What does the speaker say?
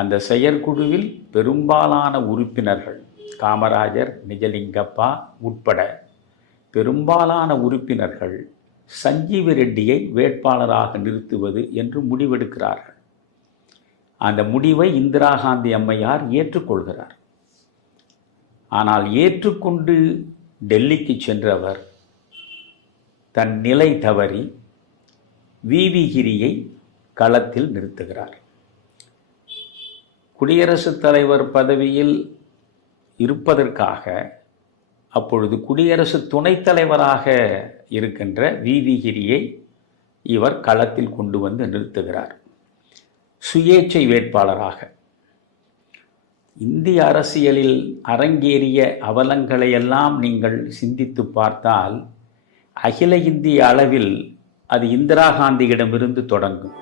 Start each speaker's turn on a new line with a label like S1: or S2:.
S1: அந்த செயற்குழுவில் பெரும்பாலான உறுப்பினர்கள் காமராஜர் நிஜலிங்கப்பா உட்பட பெரும்பாலான உறுப்பினர்கள் சஞ்சீவ ரெட்டியை வேட்பாளராக நிறுத்துவது என்று முடிவெடுக்கிறார்கள். அந்த முடிவை இந்திரா காந்தி அம்மையார் ஏற்றுக்கொள்கிறார். ஆனால் ஏற்றுக்கொண்டு டெல்லிக்கு சென்றவர் தன் நிலை தவறி விவிகிரியை களத்தில் நிறுத்துகிறார். குடியரசுத் தலைவர் பதவியில் இருப்பதற்காக அப்பொழுது குடியரசு துணைத் தலைவராக இருக்கின்ற விவிகிரியை இவர் களத்தில் கொண்டு வந்து நிறுத்துகிறார். சுயேட்சை வேட்பாளராக. இந்திய அரசியலில் அரங்கேறிய அவலங்களையெல்லாம் நீங்கள் சிந்தித்து பார்த்தால் அகில இந்திய அளவில் அது இந்திரா காந்தியிடமிருந்து தொடங்கும்.